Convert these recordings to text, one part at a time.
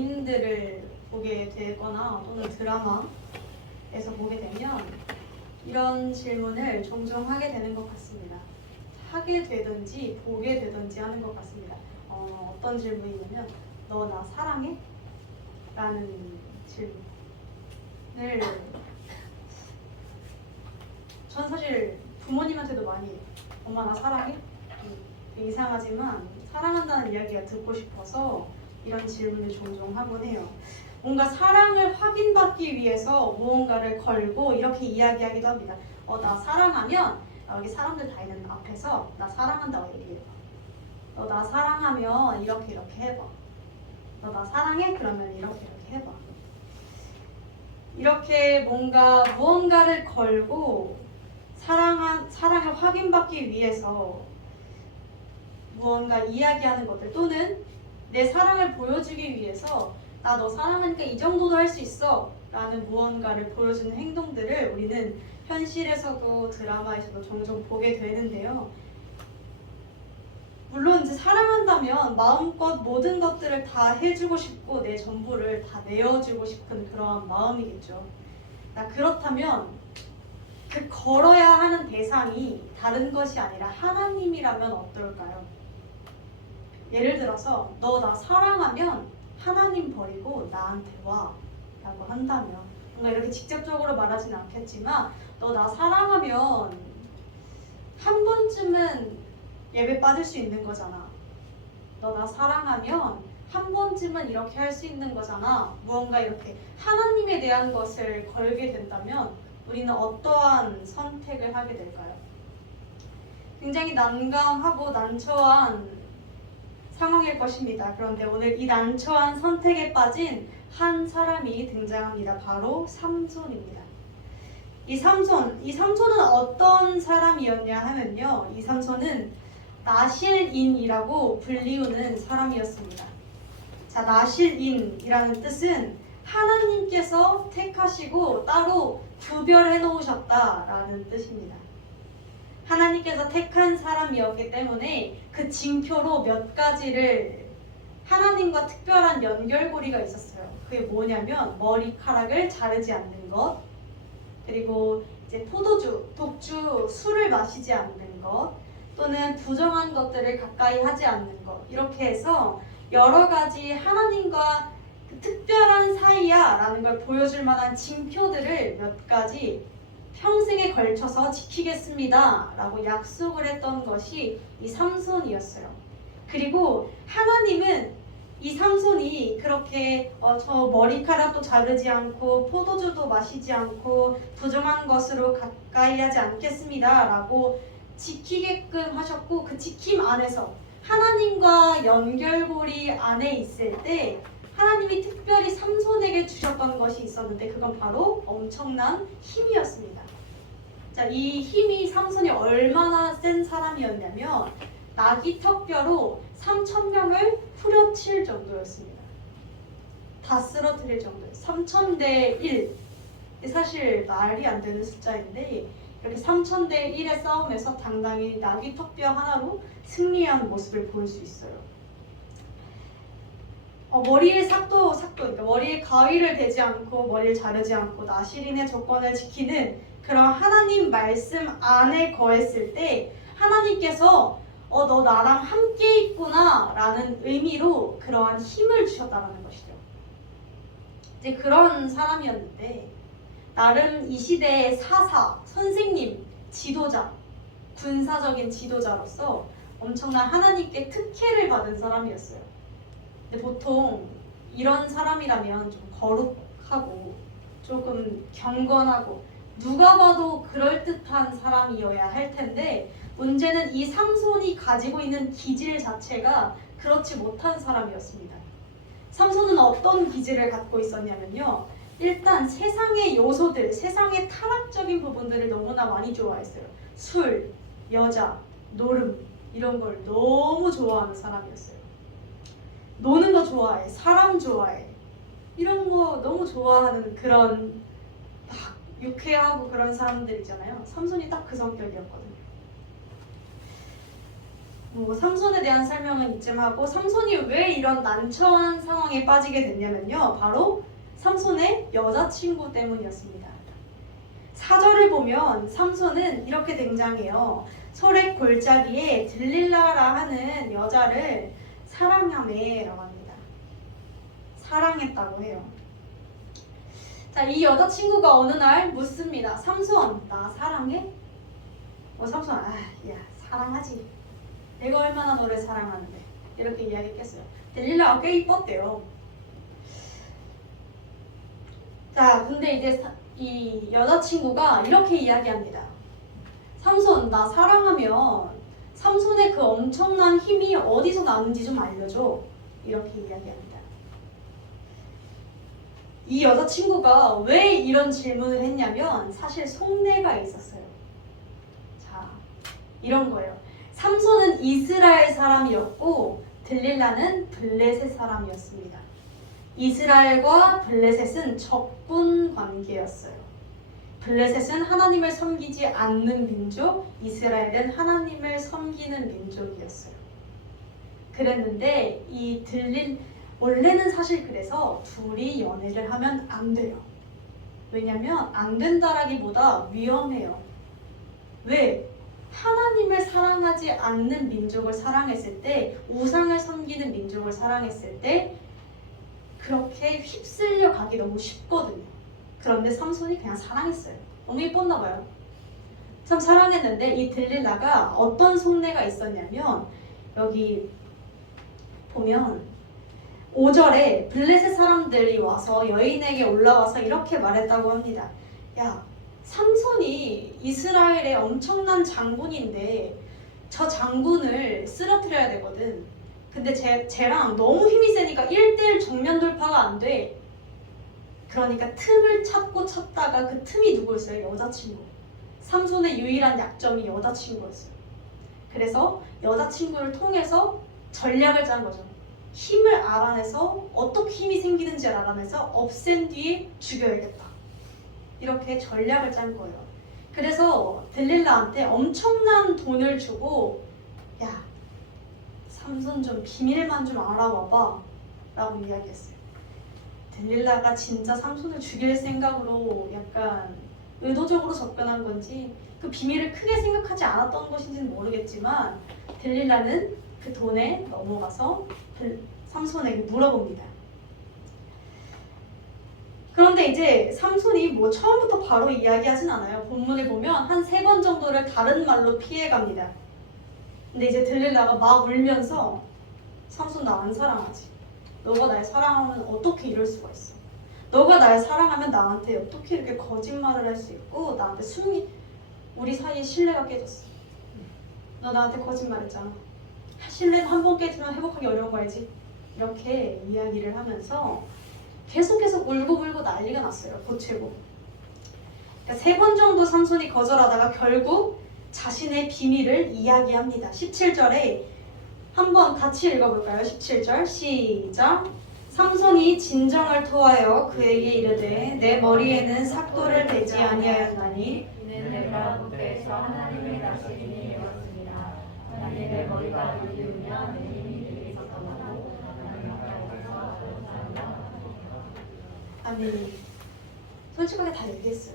연인들을 보게 되거나 또는 드라마에서 보게 되면 이런 질문을 종종 하게 되는 것 같습니다. 하게 되든지 보게 되든지 하는 것 같습니다. 어떤 질문이냐면 너 나 사랑해? 라는 질문을 전 사실 부모님한테도 많이 해요. 엄마 나 사랑해? 이상하지만 사랑한다는 이야기가 듣고 싶어서 이런 질문을 종종 하곤 해요. 뭔가 사랑을 확인받기 위해서 무언가를 걸고 이렇게 이야기하기도 합니다. 나 사랑하면 여기 사람들 다 있는 앞에서 나 사랑한다고 얘기해봐. 너 나 사랑하면 이렇게 해봐. 너 나 사랑해? 그러면 이렇게 해봐. 이렇게 무언가를 걸고 사랑을 확인받기 위해서 무언가 이야기하는 것들 또는 내 사랑을 보여주기 위해서 나 너 사랑하니까 이 정도도 할 수 있어 라는 무언가를 보여주는 행동들을 우리는 현실에서도 드라마에서도 종종 보게 되는데요. 물론 이제 사랑한다면 마음껏 모든 것들을 다 해주고 싶고 내 전부를 다 내어주고 싶은 그런 마음이겠죠. 그렇다면 그 걸어야 하는 대상이 다른 것이 아니라 하나님이라면 어떨까요? 예를 들어서 너 나 사랑하면 하나님 버리고 나한테 와 라고 한다면 뭔가 이렇게 직접적으로 말하진 않겠지만 너 나 사랑하면 한 번쯤은 예배 빠질 수 있는 거잖아. 너 나 사랑하면 한 번쯤은 이렇게 할 수 있는 거잖아. 무언가 이렇게 하나님에 대한 것을 걸게 된다면 우리는 어떠한 선택을 하게 될까요? 굉장히 난감하고 난처한 상황일 것입니다. 그런데 오늘 이 난처한 선택에 빠진 한 사람이 등장합니다. 바로 삼손입니다. 이 삼손은 어떤 사람이었냐 하면요. 이 삼손은 나실인이라고 불리우는 사람이었습니다. 자, 나실인이라는 뜻은 하나님께서 택하시고 따로 구별해 놓으셨다라는 뜻입니다. 하나님께서 택한 사람이었기 때문에 그 징표로 몇 가지를 하나님과 특별한 연결고리가 있었어요. 그게 뭐냐면 머리카락을 자르지 않는 것, 그리고 이제 포도주, 독주, 술을 마시지 않는 것, 또는 부정한 것들을 가까이 하지 않는 것, 이렇게 해서 여러 가지 하나님과 그 특별한 사이야 라는 걸 보여줄 만한 징표들을 몇 가지 평생에 걸쳐서 지키겠습니다 라고 약속을 했던 것이 이 삼손이었어요. 그리고 하나님은 이 삼손이 그렇게 저 머리카락도 자르지 않고 포도주도 마시지 않고 부정한 것으로 가까이 하지 않겠습니다 라고 지키게끔 하셨고, 그 지킴 안에서 하나님과 연결고리 안에 있을 때 하나님이 특별히 삼손에게 주셨던 것이 있었는데 그건 바로 엄청난 힘이었습니다. 자, 이 힘이 삼손이 얼마나 센 사람이었냐면 나귀 턱뼈로 3,000명을 후려칠 정도였습니다. 다 쓰러뜨릴 정도예요. 3,000대 1. 사실 말이 안 되는 숫자인데 이렇게 3,000대 1의 싸움에서 당당히 나귀 턱뼈 하나로 승리한 모습을 볼 수 있어요. 머리에 그러니까 머리에 가위를 대지 않고 머리를 자르지 않고 나실인의 조건을 지키는 그런 하나님 말씀 안에 거했을 때 하나님께서 너 나랑 함께 있구나 라는 의미로 그러한 힘을 주셨다는 것이죠. 이제 그런 사람이었는데 나름 이 시대의 사사, 선생님, 지도자, 군사적인 지도자로서 엄청난 하나님께 특혜를 받은 사람이었어요. 근데 보통 이런 사람이라면 좀 거룩하고 조금 경건하고 누가 봐도 그럴듯한 사람이어야 할 텐데 문제는 이 삼손이 가지고 있는 기질 자체가 그렇지 못한 사람이었습니다. 삼손은 어떤 기질을 갖고 있었냐면요. 일단 세상의 요소들, 세상의 타락적인 부분들을 너무나 많이 좋아했어요. 술, 여자, 노름 이런 걸 너무 좋아하는 사람이었어요. 노는 거 좋아해, 사람 좋아해, 이런 거 너무 좋아하는 그런 막 유쾌하고 그런 사람들 있잖아요. 삼손이 딱 그 성격이었거든요. 삼손에 대한 설명은 이쯤 하고, 삼손이 왜 이런 난처한 상황에 빠지게 됐냐면요, 바로 삼손의 여자친구 때문이었습니다. 4절을 보면 삼손은 이렇게 등장해요. 소렉 골짜기에 들릴라라 하는 여자를 사랑하매라고 합니다. 사랑했다고 해요. 자, 이 여자친구가 어느 날 묻습니다. 삼손, 나 사랑해? 삼손, 야, 사랑하지. 내가 얼마나 너를 사랑하는데. 이렇게 이야기했겠어요. 들릴라가 꽤 이뻤대요. 자, 근데 이제 이 여자친구가 이렇게 이야기합니다. 삼손, 나 사랑하면 삼손의 그 엄청난 힘이 어디서 나는지 좀 알려줘. 이렇게 이야기합니다. 이 여자친구가 왜 이런 질문을 했냐면 사실 속내가 있었어요. 자, 이런 거예요. 삼손은 이스라엘 사람이었고 들릴라는 블레셋 사람이었습니다. 이스라엘과 블레셋은 적군 관계였어요. 블레셋은 하나님을 섬기지 않는 민족, 이스라엘은 하나님을 섬기는 민족이었어요. 그랬는데 원래는 사실 그래서 둘이 연애를 하면 안 돼요. 왜냐면 안 된다라기보다 위험해요. 왜? 하나님을 사랑하지 않는 민족을 사랑했을 때, 우상을 섬기는 민족을 사랑했을 때 그렇게 휩쓸려 가기 너무 쉽거든요. 그런데 삼손이 그냥 사랑했어요. 너무 예뻤나 봐요. 참 사랑했는데 이 들릴라가 어떤 속내가 있었냐면, 여기 보면 5절에 블레셋 사람들이 와서 여인에게 올라와서 이렇게 말했다고 합니다. 야, 삼손이 이스라엘의 엄청난 장군인데 저 장군을 쓰러뜨려야 되거든. 근데 쟤랑 너무 힘이 세니까 1대1 정면 돌파가 안 돼. 그러니까 틈을 찾다가 그 틈이 누구였어요? 여자친구. 삼손의 유일한 약점이 여자친구였어요. 그래서 여자친구를 통해서 전략을 짠 거죠. 힘을 알아내서 어떻게 힘이 생기는지 알아내서 없앤 뒤에 죽여야겠다. 이렇게 전략을 짠 거예요. 그래서 들릴라한테 엄청난 돈을 주고, 야, 삼손 좀 비밀만 좀 알아와봐 라고 이야기했어요. 들릴라가 진짜 삼손을 죽일 생각으로 약간 의도적으로 접근한 건지 그 비밀을 크게 생각하지 않았던 것인지는 모르겠지만, 들릴라는 그 돈에 넘어가서 삼손에게 물어봅니다. 그런데 이제 삼손이 처음부터 바로 이야기하진 않아요. 본문을 보면 한 3번 정도를 다른 말로 피해갑니다. 근데 이제 들릴라가 막 울면서, 삼손 나 안 사랑하지. 너가 날 사랑하면 어떻게 이럴 수가 있어. 너가 날 사랑하면 나한테 어떻게 이렇게 거짓말을 할 수 있고 나한테 우리 사이에 신뢰가 깨졌어. 너 나한테 거짓말했잖아. 신뢰는 한 번 깨지면 회복하기 어려운 거 알지? 이렇게 이야기를 하면서 계속해서 울고 난리가 났어요. 보채고. 그러니까 3번 정도 삼손이 거절하다가 결국 자신의 비밀을 이야기합니다. 17절에 한번 같이 읽어볼까요? 17절 시작. 삼손이 진정을 토하여 그에게 이르되 내 머리에는 삭도를 베지 아니하였나니 이는 내가 주께서 하나님의 다스림이 되었습니다. 만일 내 머리가 밀리면 내 힘이 되리서 떠나고 아니, 솔직하게 다 얘기했어요.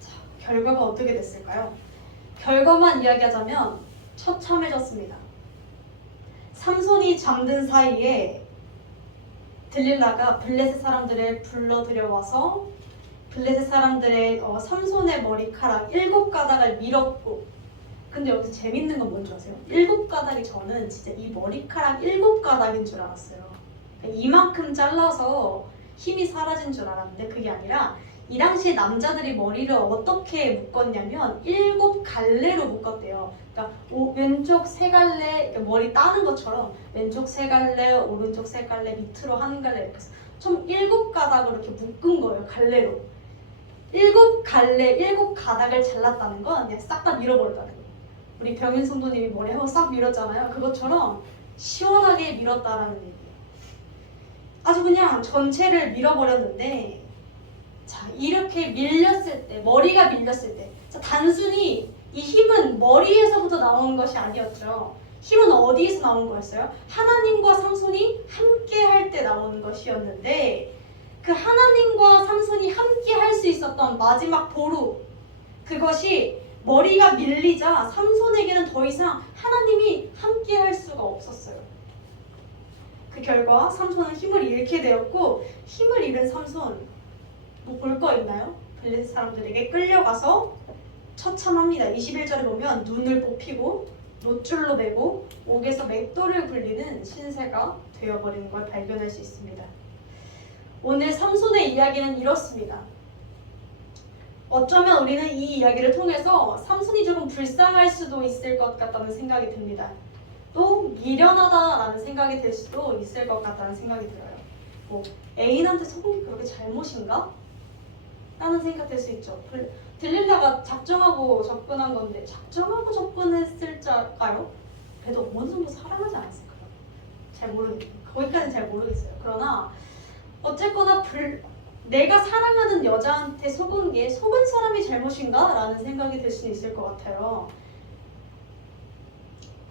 자, 결과가 어떻게 됐을까요? 결과만 이야기하자면 처참해졌습니다. 삼손이 잠든 사이에 들릴라가 블레셋 사람들을 불러 들여와서 블레셋 사람들의 삼손의 머리카락 7가닥을 밀었고, 근데 여기서 재밌는 건 뭔지 아세요? 7가닥이 저는 진짜 이 머리카락 7가닥인 줄 알았어요. 이만큼 잘라서 힘이 사라진 줄 알았는데 그게 아니라 이 당시에 남자들이 머리를 어떻게 묶었냐면 7갈래로 묶었대요. 그러니까 왼쪽 3갈래, 머리 따는 것처럼 왼쪽 3갈래, 오른쪽 3갈래, 밑으로 1갈래 이렇게 해서 총 7가닥으로 이렇게 묶은 거예요. 갈래로. 7갈래, 7가닥을 잘랐다는 건 그냥 싹 다 밀어버렸다는 거예요. 우리 병인 성도님이 머리 한번 싹 밀었잖아요. 그것처럼 시원하게 밀었다라는 얘기예요. 아주 그냥 전체를 밀어버렸는데, 자, 이렇게 밀렸을 때, 머리가 밀렸을 때, 자, 단순히 이 힘은 머리에서부터 나오는 것이 아니었죠. 힘은 어디에서 나온 거였어요? 하나님과 삼손이 함께 할 때 나오는 것이었는데 그 하나님과 삼손이 함께 할 수 있었던 마지막 보루, 그것이 머리가 밀리자 삼손에게는 더 이상 하나님이 함께 할 수가 없었어요. 그 결과 삼손은 힘을 잃게 되었고, 힘을 잃은 삼손 뭐 볼 거 있나요? 블레셋 사람들에게 끌려가서 처참합니다. 21절에 보면 눈을 뽑히고 노줄로 매고 옥에서 맷돌을 굴리는 신세가 되어버리는 걸 발견할 수 있습니다. 오늘 삼손의 이야기는 이렇습니다. 어쩌면 우리는 이 이야기를 통해서 삼손이 조금 불쌍할 수도 있을 것 같다는 생각이 듭니다. 또 미련하다라는 생각이 들 수도 있을 것 같다는 생각이 들어요. 뭐 애인한테 속은 게 그렇게 잘못인가? 라는 생각 들 수 있죠. 들릴라가 작정하고 접근한 건데 작정하고 접근했을까요? 그래도 어느 정도 사랑하지 않았을까요? 잘 모르겠어요. 거기까지는 잘 모르겠어요. 그러나 어쨌거나 내가 사랑하는 여자한테 속은 게 속은 사람이 잘못인가? 라는 생각이 들 수는 있을 것 같아요.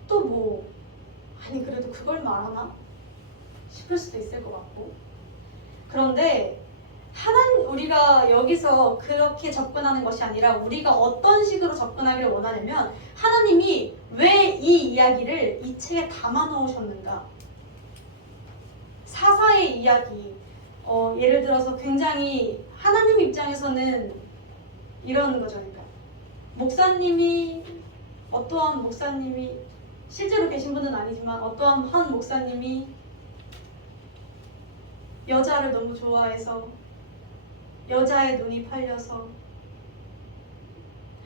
또 뭐 아니 그래도 그걸 말하나? 싶을 수도 있을 것 같고. 그런데 우리가 여기서 그렇게 접근하는 것이 아니라 우리가 어떤 식으로 접근하기를 원하냐면 하나님이 왜 이 이야기를 이 책에 담아 놓으셨는가? 사사의 이야기, 예를 들어서 굉장히 하나님 입장에서는 이런 거죠. 그러니까 어떠한 목사님이 실제로 계신 분은 아니지만 어떠한 한 목사님이 여자를 너무 좋아해서 여자의 눈이 팔려서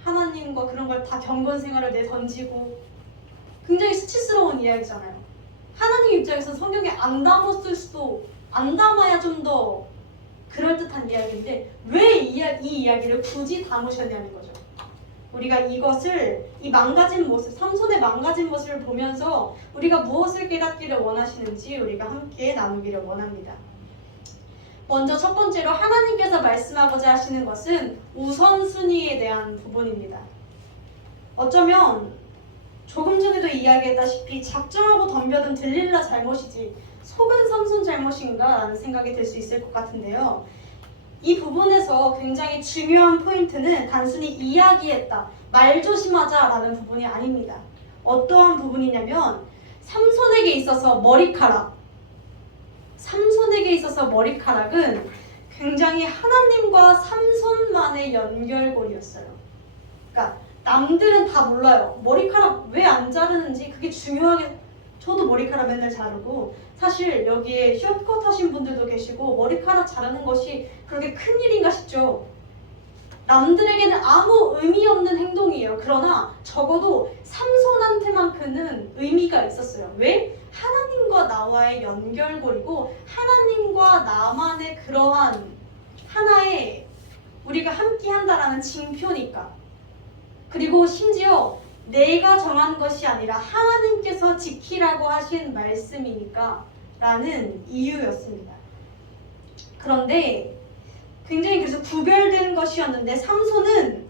하나님과 그런 걸 다 경건 생활을 내던지고 굉장히 수치스러운 이야기잖아요. 하나님 입장에서는 성경에 안 담았을 수도 안 담아야 좀 더 그럴듯한 이야기인데 왜 이 이야기를 굳이 담으셨냐는 거죠. 우리가 이것을 이 망가진 모습, 삼손의 망가진 모습을 보면서 우리가 무엇을 깨닫기를 원하시는지 우리가 함께 나누기를 원합니다. 먼저 첫 번째로 하나님께서 말씀하고자 하시는 것은 우선순위에 대한 부분입니다. 어쩌면 조금 전에도 이야기했다시피 작정하고 덤벼든 들릴라 잘못이지 속은 삼손 잘못인가 라는 생각이 들 수 있을 것 같은데요. 이 부분에서 굉장히 중요한 포인트는 단순히 이야기했다, 말 조심하자 라는 부분이 아닙니다. 어떠한 부분이냐면 삼손에게 있어서 머리카락은 굉장히 하나님과 삼손만의 연결고리였어요. 그러니까 남들은 다 몰라요. 머리카락 왜 안 자르는지 그게 중요하게. 저도 머리카락 맨날 자르고 사실 여기에 숏컷 하신 분들도 계시고 머리카락 자르는 것이 그렇게 큰일인가 싶죠. 남들에게는 아무 의미 없는 행동이에요. 그러나 적어도 삼손한테만큼은 의미가 있었어요. 왜? 하나님과 나와의 연결고리고 하나님과 나만의 그러한 하나의 우리가 함께 한다라는 징표니까. 그리고 심지어 내가 정한 것이 아니라 하나님께서 지키라고 하신 말씀이니까 라는 이유였습니다. 그런데 굉장히 그래서 구별된 것이었는데 삼손의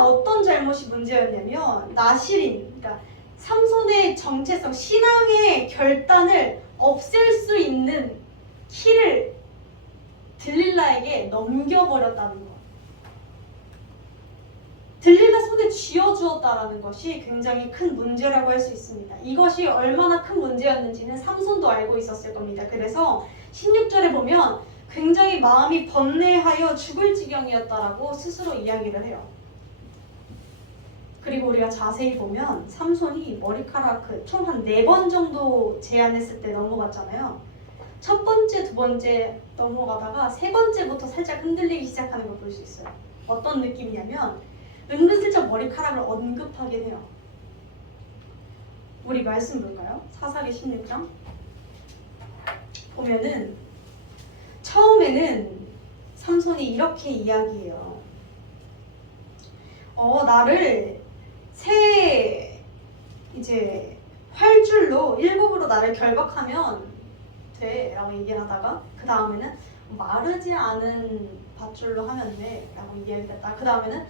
어떤 잘못이 문제였냐면 나실인, 그러니까 삼손의 정체성, 신앙의 결단을 없앨 수 있는 키를 들릴라에게 넘겨버렸다는 것. 들릴라 손에 쥐어주었다라는 것이 굉장히 큰 문제라고 할 수 있습니다. 이것이 얼마나 큰 문제였는지는 삼손도 알고 있었을 겁니다. 그래서 16절에 보면 굉장히 마음이 번뇌하여 죽을 지경이었다라고 스스로 이야기를 해요. 그리고 우리가 자세히 보면 삼손이 머리카락 총 한 4번 정도 제한했을 때 넘어갔잖아요. 첫 번째, 두 번째 넘어가다가 세 번째부터 살짝 흔들리기 시작하는 걸 볼 수 있어요. 어떤 느낌이냐면 은근슬쩍 머리카락을 언급하긴 해요. 우리 말씀 볼까요? 사사기 16장 보면은 처음에는 삼손이 이렇게 이야기해요. 나를 이제 활줄로 7으로 나를 결박하면 돼 라고 얘기를 하다가 그 다음에는 마르지 않은 밧줄로 하면 돼 라고 이야기를 했다. 그 다음에는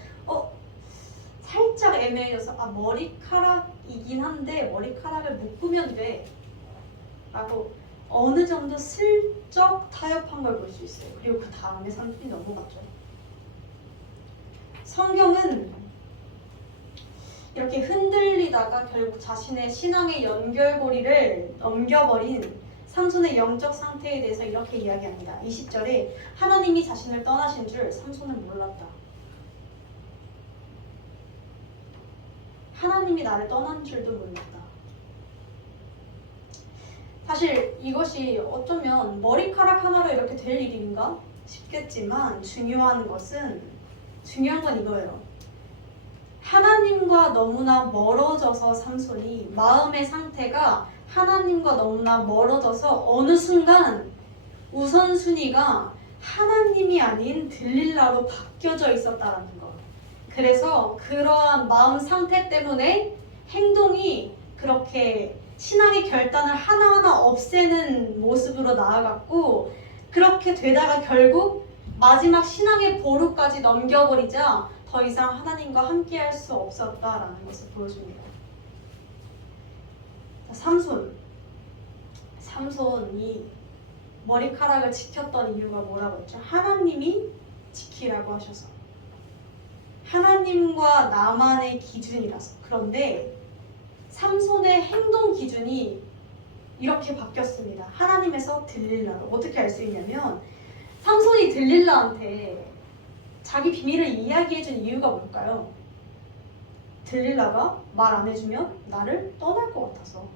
살짝 애매해져서 머리카락이긴 한데 머리카락을 묶으면 돼 라고 어느 정도 슬쩍 타협한 걸 볼 수 있어요. 그리고 그 다음에 삼손이 넘어갔죠. 성경은 이렇게 흔들리다가 결국 자신의 신앙의 연결고리를 넘겨버린 삼손의 영적 상태에 대해서 이렇게 이야기합니다. 20절에 하나님이 자신을 떠나신 줄 삼손은 몰랐다. 하나님이 나를 떠난 줄도 몰랐다. 사실 이것이 어쩌면 머리카락 하나로 이렇게 될 일인가 싶겠지만 중요한 건 이거예요. 하나님과 너무나 멀어져서 삼손이 마음의 상태가 하나님과 너무나 멀어져서 어느 순간 우선순위가 하나님이 아닌 들릴라로 바뀌어져 있었다라는 것. 그래서 그러한 마음 상태 때문에 행동이 그렇게 신앙의 결단을 하나하나 없애는 모습으로 나아갔고, 그렇게 되다가 결국 마지막 신앙의 보루까지 넘겨버리자 더 이상 하나님과 함께할 수 없었다라는 것을 보여줍니다. 삼손이 머리카락을 지켰던 이유가 뭐라고 했죠? 하나님이 지키라고 하셔서, 하나님과 나만의 기준이라서. 그런데 삼손의 행동 기준이 이렇게 바뀌었습니다. 하나님에서 들릴라로. 어떻게 알 수 있냐면 삼손이 들릴라한테 자기 비밀을 이야기해준 이유가 뭘까요? 들릴라가 말 안 해주면 나를 떠날 것 같아서.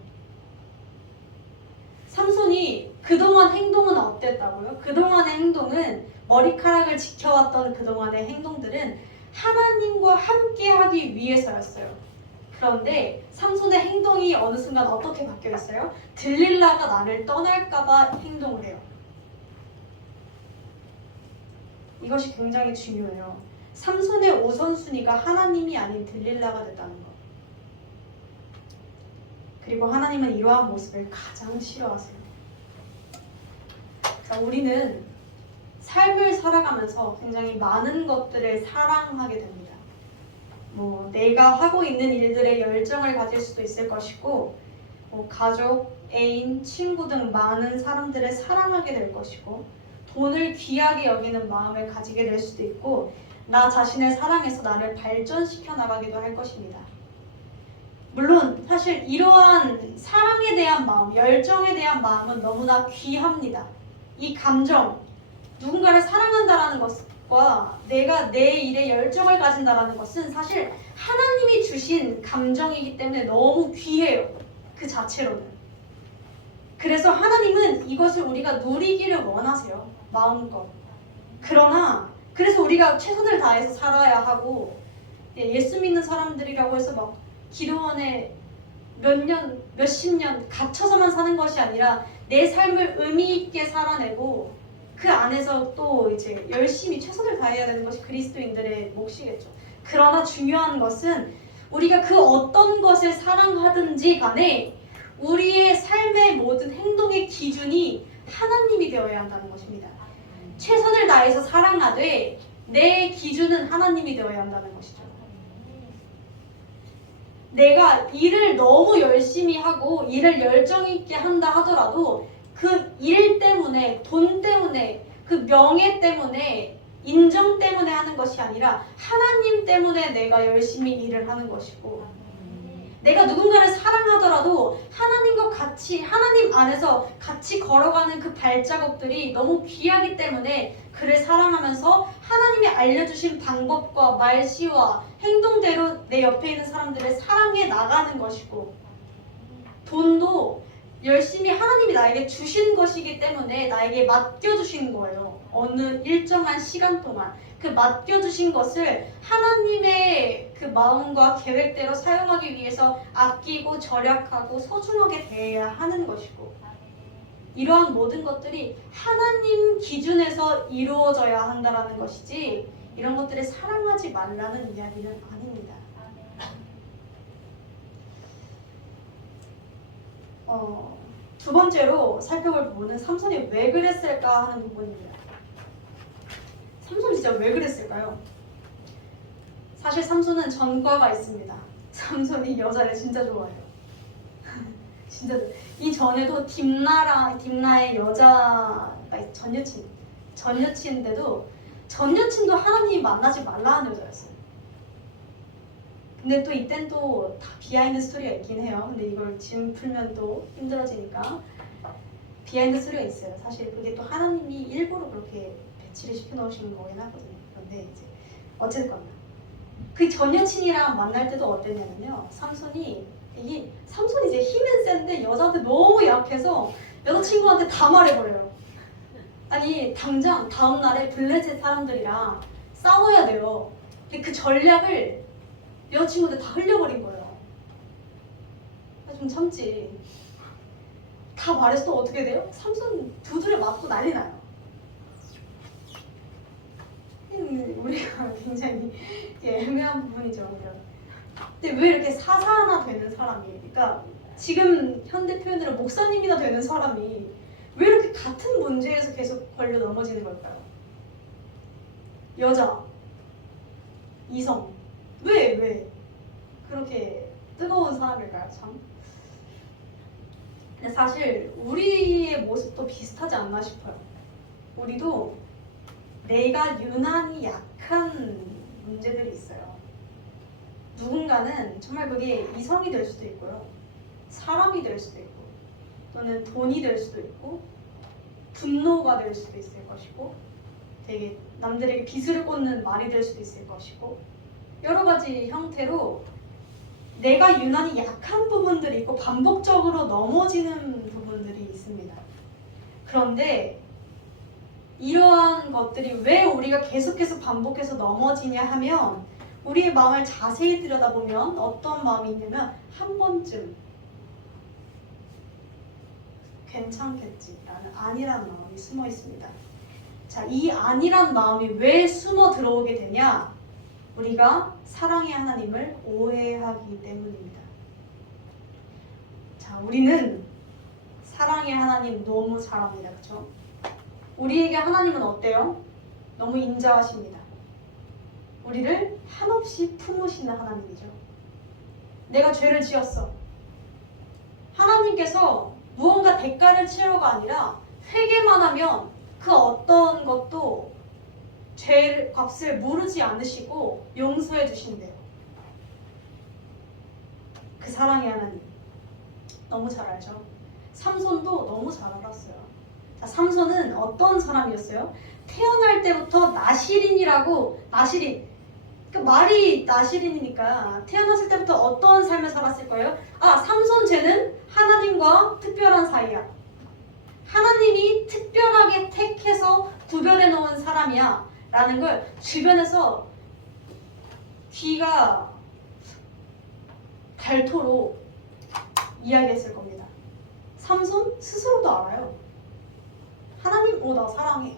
삼손이 그동안 행동은 어땠다고요? 그동안의 행동은, 머리카락을 지켜왔던 그동안의 행동들은 하나님과 함께하기 위해서였어요. 그런데 삼손의 행동이 어느 순간 어떻게 바뀌어 있어요? 들릴라가 나를 떠날까봐 행동을 해요. 이것이 굉장히 중요해요. 삼손의 우선순위가 하나님이 아닌 들릴라가 됐다는 것. 그리고 하나님은 이러한 모습을 가장 싫어하세요. 자, 우리는 삶을 살아가면서 굉장히 많은 것들을 사랑하게 됩니다. 내가 하고 있는 일들에 열정을 가질 수도 있을 것이고, 가족, 애인, 친구 등 많은 사람들을 사랑하게 될 것이고, 돈을 귀하게 여기는 마음을 가지게 될 수도 있고, 나 자신을 사랑해서 나를 발전시켜 나가기도 할 것입니다. 물론 사실 이러한 사랑에 대한 마음, 열정에 대한 마음은 너무나 귀합니다. 이 감정, 누군가를 사랑한다라는 것과 내가 내 일에 열정을 가진다라는 것은 사실 하나님이 주신 감정이기 때문에 너무 귀해요. 그 자체로는. 그래서 하나님은 이것을 우리가 누리기를 원하세요. 마음껏. 그래서 우리가 최선을 다해서 살아야 하고, 예수 믿는 사람들이라고 해서 막 기도원에 몇십 년 갇혀서만 사는 것이 아니라 내 삶을 의미 있게 살아내고 그 안에서 또 이제 열심히 최선을 다해야 되는 것이 그리스도인들의 몫이겠죠. 그러나 중요한 것은 우리가 그 어떤 것을 사랑하든지 간에 우리의 삶의 모든 행동의 기준이 하나님이 되어야 한다는 것입니다. 최선을 다해서 사랑하되 내 기준은 하나님이 되어야 한다는 것이죠. 내가 일을 너무 열심히 하고 일을 열정 있게 한다 하더라도 그 일 때문에, 돈 때문에, 그 명예 때문에, 인정 때문에 하는 것이 아니라 하나님 때문에 내가 열심히 일을 하는 것이고, 내가 누군가를 사랑하더라도 하나님과 같이, 하나님 안에서 같이 걸어가는 그 발자국들이 너무 귀하기 때문에 그를 사랑하면서 하나님이 알려주신 방법과 말씨와 행동대로 내 옆에 있는 사람들을 사랑해 나가는 것이고, 돈도 열심히 하나님이 나에게 주신 것이기 때문에 나에게 맡겨주신 거예요. 어느 일정한 시간 동안 그 맡겨주신 것을 하나님의 그 마음과 계획대로 사용하기 위해서 아끼고 절약하고 소중하게 대해야 하는 것이고, 이러한 모든 것들이 하나님 기준에서 이루어져야 한다는 것이지 이런 것들을 사랑하지 말라는 이야기는 아닙니다. 두 번째로 살펴볼 부분은 삼손이 왜 그랬을까 하는 부분입니다. 삼손이 진짜 왜 그랬을까요? 사실 삼손은 전과가 있습니다. 삼손이 여자를 진짜 좋아해요. 진짜 이전에도 딥나의 여자가 전 여친인데도 전 여친도 하나님이 만나지 말라 하는 여자였어요. 근데 또 이땐 또 다 비하인드 스토리가 있긴 해요. 근데 이걸 지금 풀면 또 힘들어지니까 비하인드 스토리가 있어요. 사실 그게 또 하나님이 일부러 그렇게 배치를 시켜 넣으시는 거긴 하거든요. 그런데 이제 어쨌거나 그 전 여친이랑 만날 때도 어땠냐면요. 삼손이 이제 힘은 센데 여자한테 너무 약해서 여자친구한테 다 말해버려요. 아니 당장 다음날에 블레셋 사람들이랑 싸워야 돼요. 근데 그 전략을 여자친구한테 다 흘려버린 거예요. 좀 참지. 다 말해서 또 어떻게 돼요? 삼손 두드려 맞고 난리 나요. 우리가 굉장히 애매한 부분이죠. 근데 왜 이렇게 사사하나 되는 사람이, 그러니까 지금 현대 표현으로 목사님이나 되는 사람이 왜 이렇게 같은 문제에서 계속 걸려 넘어지는 걸까요? 여자, 이성, 왜 그렇게 뜨거운 사람일까요? 참. 근데 사실 우리의 모습도 비슷하지 않나 싶어요. 우리도 내가 유난히 약한 문제들이 있어요. 누군가는 정말 그게 이성이 될 수도 있고요. 사람이 될 수도 있고, 또는 돈이 될 수도 있고, 분노가 될 수도 있을 것이고, 되게 남들에게 비수를 꽂는 말이 될 수도 있을 것이고, 여러 가지 형태로 내가 유난히 약한 부분들이 있고 반복적으로 넘어지는 부분들이 있습니다. 그런데 이러한 것들이 왜 우리가 계속해서 반복해서 넘어지냐 하면 우리의 마음을 자세히 들여다보면 어떤 마음이 있냐면 한 번쯤 괜찮겠지라는 안이라는 마음이 숨어 있습니다. 자, 이 안이란 마음이 왜 숨어 들어오게 되냐? 우리가 사랑의 하나님을 오해하기 때문입니다. 자, 우리는 사랑의 하나님 너무 잘 압니다. 그렇죠? 우리에게 하나님은 어때요? 너무 인자하십니다. 우리를 한없이 품으시는 하나님이죠. 내가 죄를 지었어. 하나님께서 무언가 대가를 치려가 아니라 회개만 하면 그 어떤 것도 죄 값을 무르지 않으시고 용서해 주신대요. 그 사랑의 하나님 너무 잘 알죠? 삼손도 너무 잘 알았어요. 자, 삼손은 어떤 사람이었어요? 태어날 때부터 나시린이라고, 그 말이 나시린이니까 태어났을 때부터 어떤 삶을 살았을 거예요? 아, 삼손 쟤는 하나님과 특별한 사이야. 하나님이 특별하게 택해서 구별해 놓은 사람이야 라는 걸 주변에서 귀가 닳도록 이야기했을 겁니다. 삼손 스스로도 알아요. 하나님, 나 사랑해.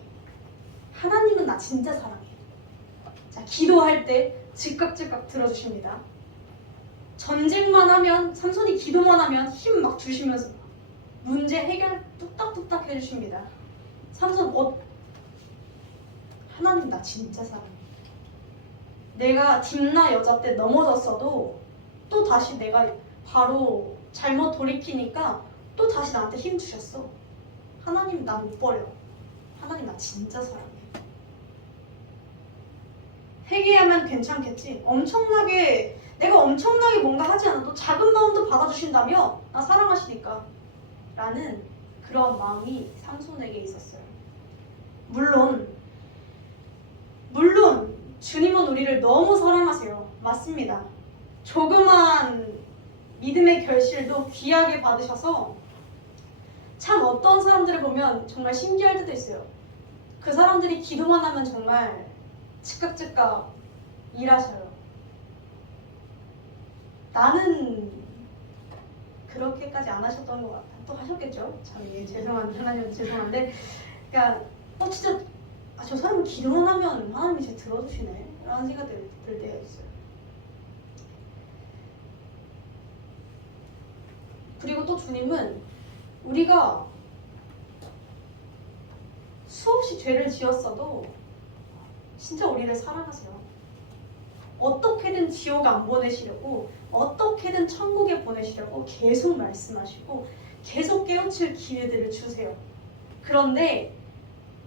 하나님은 나 진짜 사랑해. 자, 기도할 때 즉각 들어주십니다. 전쟁만 하면, 삼손이 기도만 하면 힘 막 주시면서 문제 해결 뚝딱뚝딱 해주십니다. 삼손, 하나님 나 진짜 사랑해. 내가 딥나 여자 때 넘어졌어도 또 다시 내가 바로 잘못 돌이키니까 또 다시 나한테 힘 주셨어. 하나님 나 못 버려. 하나님 나 진짜 사랑해. 회개하면 괜찮겠지. 내가 엄청나게 뭔가 하지 않아도 작은 마음도 받아주신다며 나 사랑하시니까 라는 그런 마음이 삼손에게 있었어요. 물론 주님은 우리를 너무 사랑하세요. 맞습니다. 조그만 믿음의 결실도 귀하게 받으셔서 참 어떤 사람들을 보면 정말 신기할 때도 있어요. 그 사람들이 기도만 하면 정말 즉각 일하셔요. 나는 그렇게까지 안 하셨던 것 같아요. 또 하셨겠죠? 참 하나님 죄송한데, 그러니까 진짜 저 사람은 기도만 하면 하나님이 제 들어주시네 라는 생각이 들 때가 있어요. 그리고 또 주님은 우리가 수없이 죄를 지었어도 진짜 우리를 사랑하세요. 어떻게든 지옥 안 보내시려고, 어떻게든 천국에 보내시려고 계속 말씀하시고 계속 깨우칠 기회들을 주세요. 그런데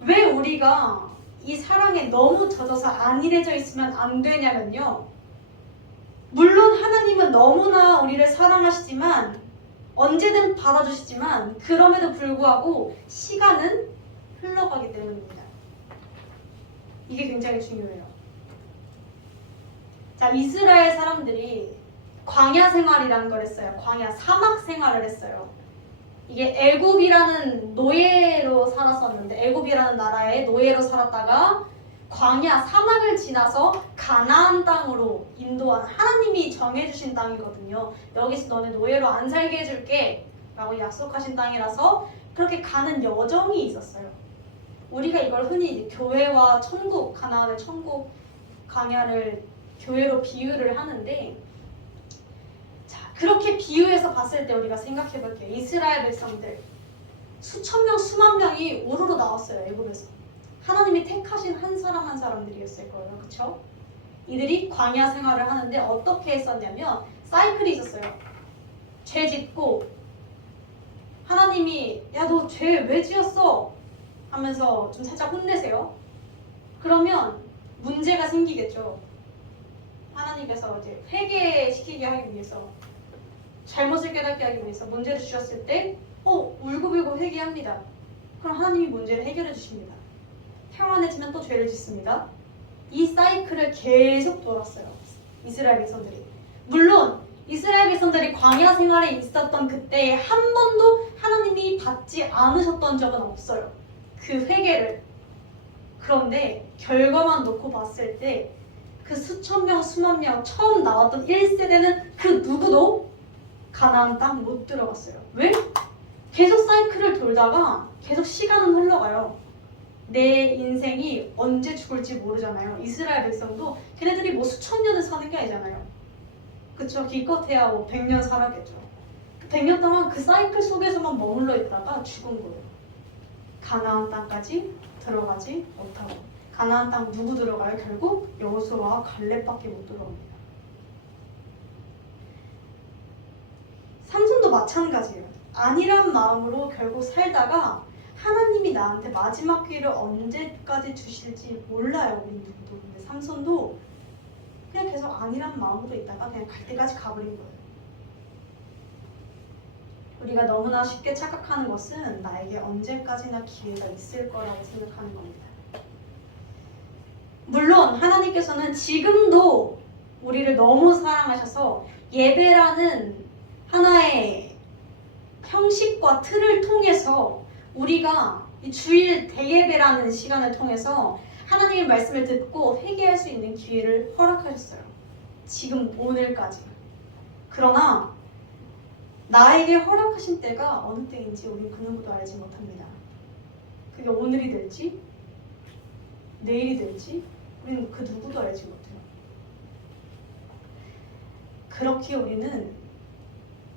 왜 우리가 이 사랑에 너무 젖어서 안일해져 있으면 안 되냐면요. 물론 하나님은 너무나 우리를 사랑하시지만 언제든 받아주시지만 그럼에도 불구하고 시간은 흘러가기 때문입니다. 이게 굉장히 중요해요. 자, 이스라엘 사람들이 광야 생활이라는 걸 했어요. 광야 사막 생활을 했어요. 이게 애굽이라는 노예로 살았었는데, 애굽이라는 나라에 노예로 살았다가 광야 사막을 지나서 가나안 땅으로 인도한, 하나님이 정해주신 땅이거든요. 여기서 너네 노예로 안 살게 해줄게 라고 약속하신 땅이라서 그렇게 가는 여정이 있었어요. 우리가 이걸 흔히 교회와 천국, 가나안의 천국, 광야를 교회로 비유를 하는데, 자, 그렇게 비유해서 봤을 때 우리가 생각해 볼게요. 이스라엘 백성들 수천 명, 수만 명이 우르르 나왔어요. 애굽에서. 하나님이 택하신 한 사람 한 사람들이었을 거예요. 그렇죠? 이들이 광야 생활을 하는데 어떻게 했었냐면 사이클이 있었어요. 죄 짓고 하나님이 야, 너 죄 왜 지었어? 하면서 좀 살짝 혼내세요. 그러면 문제가 생기겠죠. 하나님께서 이제 회개시키게 하기 위해서, 잘못을 깨닫게 하기 위해서 문제를 주셨을 때 울고불고 회개합니다. 그럼 하나님이 문제를 해결해 주십니다. 평안해지면 또 죄를 짓습니다. 이 사이클을 계속 돌았어요. 이스라엘 백성들이. 물론 이스라엘 백성들이 광야 생활에 있었던 그때에 한 번도 하나님이 받지 않으셨던 적은 없어요. 그 회개를. 그런데 결과만 놓고 봤을 때 그 수천 명, 수만 명 처음 나왔던 1세대는 그 누구도 가나안 땅 못 들어갔어요. 왜? 계속 사이클을 돌다가 계속 시간은 흘러가요. 내 인생이 언제 죽을지 모르잖아요. 이스라엘 백성도 걔네들이 뭐 수천 년을 사는 게 아니잖아요. 그쵸? 기껏해야 뭐 100년 살았겠죠. 100년 동안 그 사이클 속에서만 머물러 있다가 죽은 거예요. 가나안 땅까지 들어가지 못하고. 가나안 땅 누구 들어가요? 결국 여호수아와 갈렙밖에 못 들어갑니다. 삼손도 마찬가지예요. 안일한 마음으로 결국 살다가 하나님이 나한테 마지막 기회를 언제까지 주실지 몰라요. 우리 누구도. 근데 삼손도 그냥 계속 안일한 마음으로 있다가 그냥 갈 때까지 가버린 거예요. 우리가 너무나 쉽게 착각하는 것은 나에게 언제까지나 기회가 있을 거라고 생각하는 겁니다. 물론 하나님께서는 지금도 우리를 너무 사랑하셔서 예배라는 하나의 형식과 틀을 통해서 우리가 이 주일 대예배라는 시간을 통해서 하나님의 말씀을 듣고 회개할 수 있는 기회를 허락하셨어요. 지금 오늘까지. 그러나 나에게 허락하신 때가 어느 때인지 우리는 그 누구도 알지 못합니다. 그게 오늘이 될지 내일이 될지 우리는 그 누구도 알지 못해요. 그렇게 우리는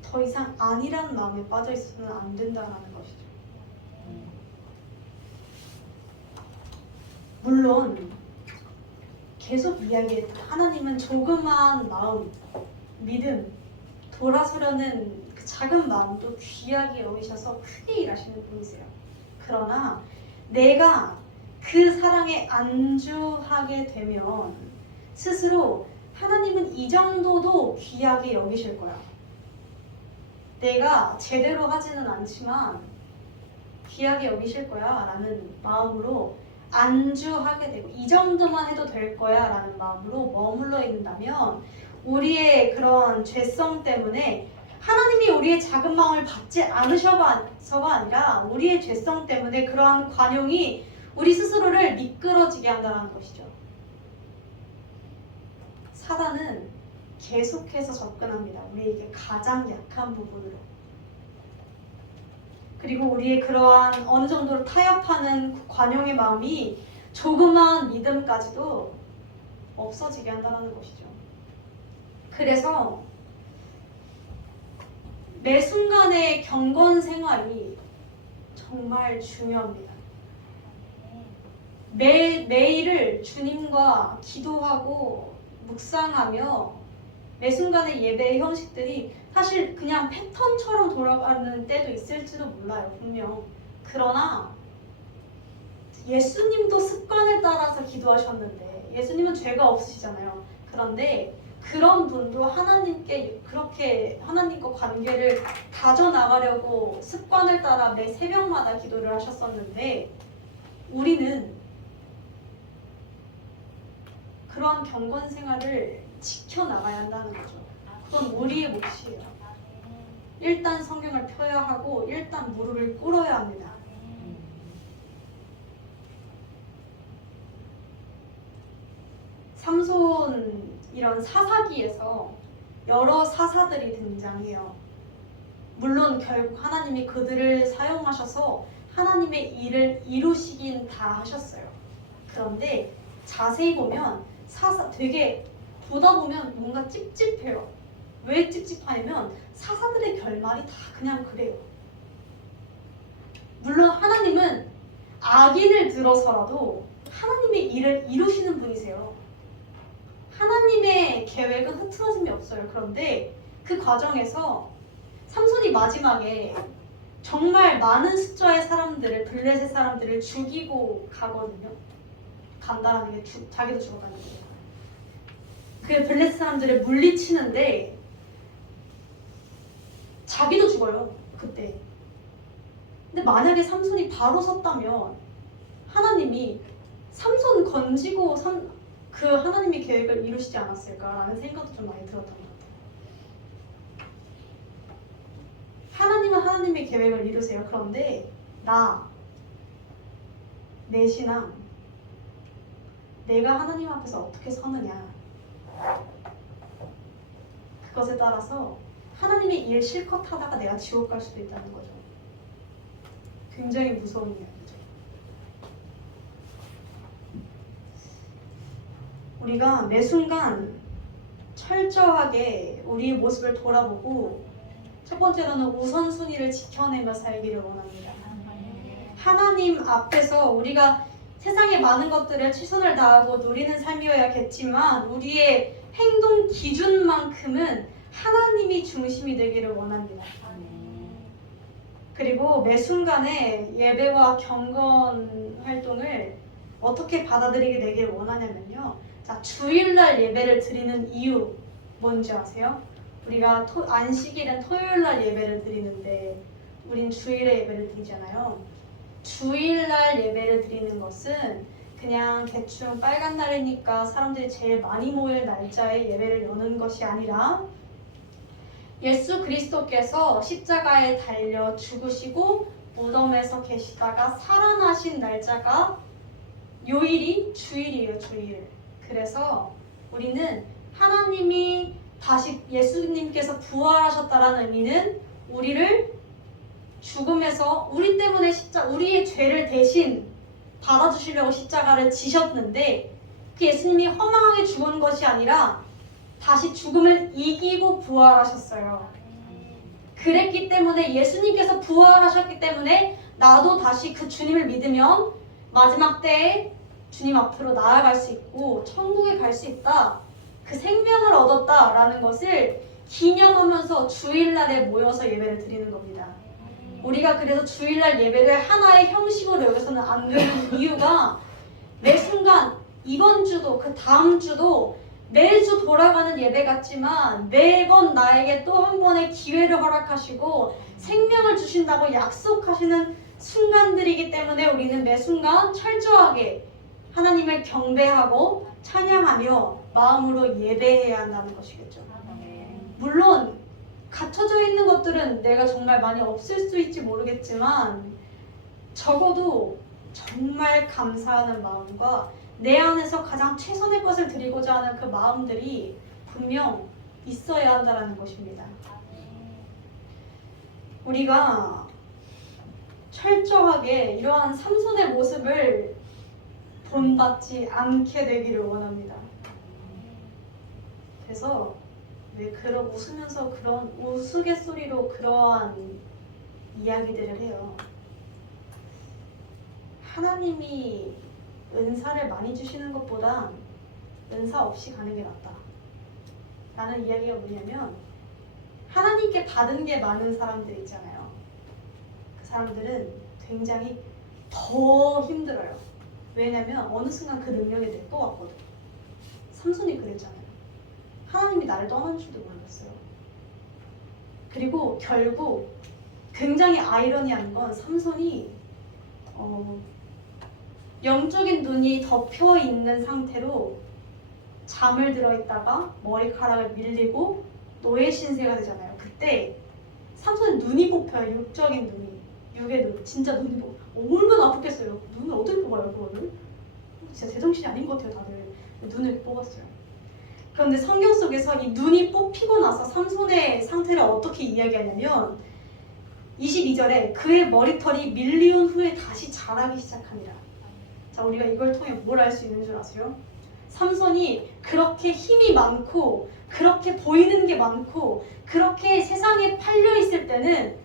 더 이상 안일한 마음에 빠져 있어서는 안 된다는 것이죠. 물론 계속 이야기했던 하나님은 조그마한 마음, 믿음, 돌아서려는 그 작은 마음도 귀하게 여기셔서 크게 일하시는 분이세요. 그러나 내가 그 사랑에 안주하게 되면 스스로 하나님은 이 정도도 귀하게 여기실 거야. 내가 제대로 하지는 않지만 귀하게 여기실 거야 라는 마음으로 안주하게 되고, 이 정도만 해도 될 거야 라는 마음으로 머물러 있는다면 우리의 그런 죄성 때문에 하나님이 우리의 작은 마음을 받지 않으셔서가 아니라 우리의 죄성 때문에 그러한 관용이 우리 스스로를 미끄러지게 한다는 것이죠. 사단은 계속해서 접근합니다. 우리에게 가장 약한 부분으로. 그리고 우리의 그러한 어느 정도로 타협하는 그 관용의 마음이 조그마한 믿음까지도 없어지게 한다는 것이죠. 그래서 매 순간의 경건 생활이 정말 중요합니다. 매일을 주님과 기도하고 묵상하며 매 순간의 예배의 형식들이 사실 그냥 패턴처럼 돌아가는 때도 있을지도 몰라요, 분명. 그러나 예수님도 습관을 따라서 기도하셨는데, 예수님은 죄가 없으시잖아요. 그런데 그런 분도 하나님께 그렇게 하나님과 관계를 다져나가려고 습관을 따라 매 새벽마다 기도를 하셨었는데, 우리는 그러한 경건 생활을 지켜나가야 한다는 거죠. 그건 우리의 몫이에요. 일단 성경을 펴야 하고 일단 무릎을 꿇어야 합니다. 삼손 이런 사사기에서 여러 사사들이 등장해요. 물론 결국 하나님이 그들을 사용하셔서 하나님의 일을 이루시긴 다 하셨어요. 그런데 자세히 보면 사사 되게 보다 보면 뭔가 찝찝해요. 왜 찝찝하냐면 사사들의 결말이 다 그냥 그래요. 물론 하나님은 악인을 들어서라도 하나님의 일을 이루시는 분이세요. 하나님의 계획은 흐트러짐이 없어요. 그런데 그 과정에서 삼손이 마지막에 정말 많은 숫자의 사람들을, 블레셋 사람들을 죽이고 가거든요. 간다라는 게 자기도 죽어가는 거예요. 그 블레셋 사람들을 물리치는데 자기도 죽어요. 그때. 근데 만약에 삼손이 바로 섰다면 하나님이 삼손 건지고 그 하나님의 계획을 이루시지 않았을까라는 생각도 좀 많이 들었던 것 같아요. 하나님은 하나님의 계획을 이루세요. 그런데 내 신앙, 내가 하나님 앞에서 어떻게 서느냐, 그것에 따라서 하나님의 일 실컷 하다가 내가 지옥 갈 수도 있다는 거죠. 굉장히 무서운 이야기죠. 우리가 매 순간 철저하게 우리의 모습을 돌아보고 첫 번째로는 우선순위를 지켜내며 살기를 원합니다. 하나님 앞에서 우리가 세상의 많은 것들을 최선을 다하고 누리는 삶이어야겠지만 우리의 행동 기준만큼은 하나님이 중심이 되기를 원합니다. 그리고 매 순간에 예배와 경건 활동을 어떻게 받아들이게 되길 원하냐면요. 자, 주일날 예배를 드리는 이유 뭔지 아세요? 우리가 안식일은 토요일날 예배를 드리는데 우린 주일에 예배를 드리잖아요. 주일날 예배를 드리는 것은 그냥 대충 빨간 날이니까 사람들이 제일 많이 모일 날짜에 예배를 여는 것이 아니라 예수 그리스도께서 십자가에 달려 죽으시고 무덤에서 계시다가 살아나신 날짜가 요일이 주일이에요. 주일. 그래서 우리는 하나님이 다시 예수님께서 부활하셨다라는 의미는 우리를 죽음에서 우리 때문에 우리의 죄를 대신 받아주시려고 십자가를 지셨는데 그 예수님이 허망하게 죽은 것이 아니라 다시 죽음을 이기고 부활하셨어요. 그랬기 때문에 예수님께서 부활하셨기 때문에 나도 다시 그 주님을 믿으면 마지막 때에 주님 앞으로 나아갈 수 있고 천국에 갈 수 있다. 그 생명을 얻었다라는 것을 기념하면서 주일날에 모여서 예배를 드리는 겁니다. 우리가 그래서 주일날 예배를 하나의 형식으로 여기서는 안 되는 이유가 매 순간 이번 주도 그 다음 주도 매주 돌아가는 예배 같지만 매번 나에게 또 한 번의 기회를 허락하시고 생명을 주신다고 약속하시는 순간들이기 때문에 우리는 매 순간 철저하게 하나님을 경배하고 찬양하며 마음으로 예배해야 한다는 것이겠죠. 물론 갇혀져 있는 것들은 내가 정말 많이 없을 수 있지 모르겠지만 적어도 정말 감사하는 마음과 내 안에서 가장 최선의 것을 드리고자 하는 그 마음들이 분명 있어야 한다는 것입니다. 우리가 철저하게 이러한 삼손의 모습을 본받지 않게 되기를 원합니다. 그래서 왜 그런 웃으면서 그런 우스갯소리로 그러한 이야기들을 해요. 하나님이 은사를 많이 주시는 것보다 은사 없이 가는 게 낫다 라는 이야기가 뭐냐면, 하나님께 받은 게 많은 사람들 있잖아요. 그 사람들은 굉장히 더 힘들어요. 왜냐면 어느 순간 그 능력이 내 또 왔거든. 삼손이 그랬잖아요. 하나님이 나를 떠난 줄도 몰랐어요. 그리고 결국 굉장히 아이러니한 건, 삼손이 영적인 눈이 덮여 있는 상태로 잠을 들어 있다가 머리카락을 밀리고 노예 신세가 되잖아요. 그때 삼손은 눈이 뽑혀요. 육적인 눈이, 육의 눈, 진짜 눈이 뽑. 얼마나 아프겠어요. 눈을 어떻게 뽑아요 그거를? 진짜 제정신이 아닌 것 같아요. 다들 눈을 뽑았어요. 그런데 성경 속에서 이 눈이 뽑히고 나서 삼손의 상태를 어떻게 이야기하냐면, 22절에 그의 머리털이 밀리운 후에 다시 자라기 시작하니라. 자, 우리가 이걸 통해 뭘 알 수 있는 줄 아세요? 삼손이 그렇게 힘이 많고 그렇게 보이는 게 많고 그렇게 세상에 팔려 있을 때는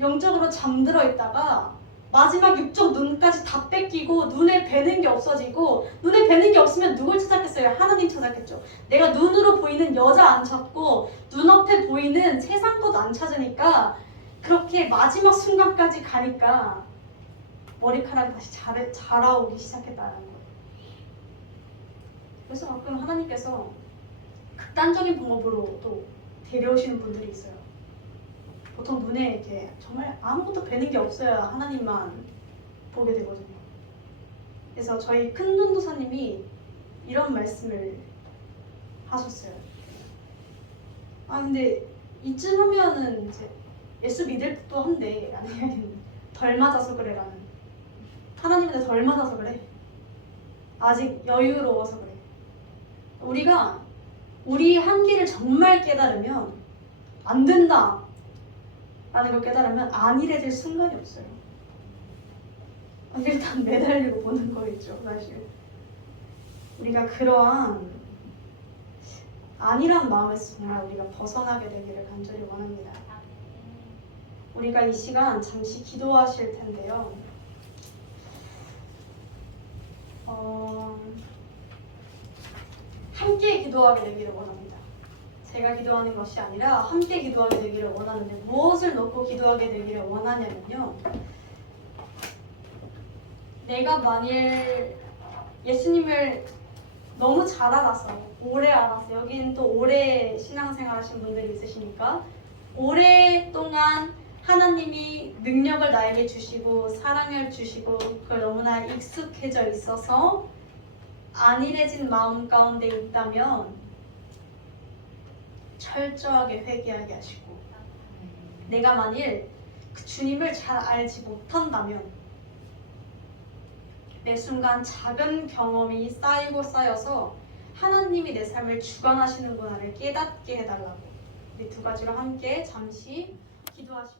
영적으로 잠들어 있다가 마지막 육적 눈까지 다 뺏기고 눈에 뵈는 게 없어지고, 눈에 뵈는 게 없으면 누굴 찾았겠어요? 하나님 찾았겠죠. 내가 눈으로 보이는 여자 안 찾고 눈앞에 보이는 세상 것 안 찾으니까 그렇게 마지막 순간까지 가니까 머리카락이 다시 자라오기 시작했다는 거예요. 그래서 가끔 하나님께서 극단적인 방법으로 또 데려오시는 분들이 있어요. 보통 눈에 이렇게 정말 아무것도 뵈는 게 없어야 하나님만 보게 되거든요. 그래서 저희 큰 전도사님이 이런 말씀을 하셨어요. 아, 근데 이쯤 하면은 이제 예수 믿을 듯도 한데, 아니면 덜 맞아서 그래라는, 하나님한테 덜 맞아서 그래, 아직 여유로워서 그래. 우리가 우리 한계를 정말 깨달으면, 안 된다 라는 걸 깨달으면 안일해질 순간이 없어요. 일단 매달리고 보는 거겠죠, 사실. 우리가 그러한 안일한 마음에서 정말 우리가 벗어나게 되기를 간절히 원합니다. 우리가 이 시간 잠시 기도하실 텐데요. 함께 기도하게 되기를 원합니다. 제가 기도하는 것이 아니라 함께 기도하게 되기를 원하는데, 무엇을 놓고 기도하게 되기를 원하냐면요, 내가 만일 예수님을 너무 잘 알아서, 오래 알아서, 여기는 또 오래 신앙생활 하신 분들이 있으시니까 오랫동안 하나님이 능력을 나에게 주시고 사랑을 주시고 그걸 너무나 익숙해져 있어서 안일해진 마음 가운데 있다면 철저하게 회개하게 하시고, 내가 만일 그 주님을 잘 알지 못한다면 매 순간 작은 경험이 쌓이고 쌓여서 하나님이 내 삶을 주관하시는구나를 깨닫게 해달라고, 이 두 가지로 함께 잠시 기도하시면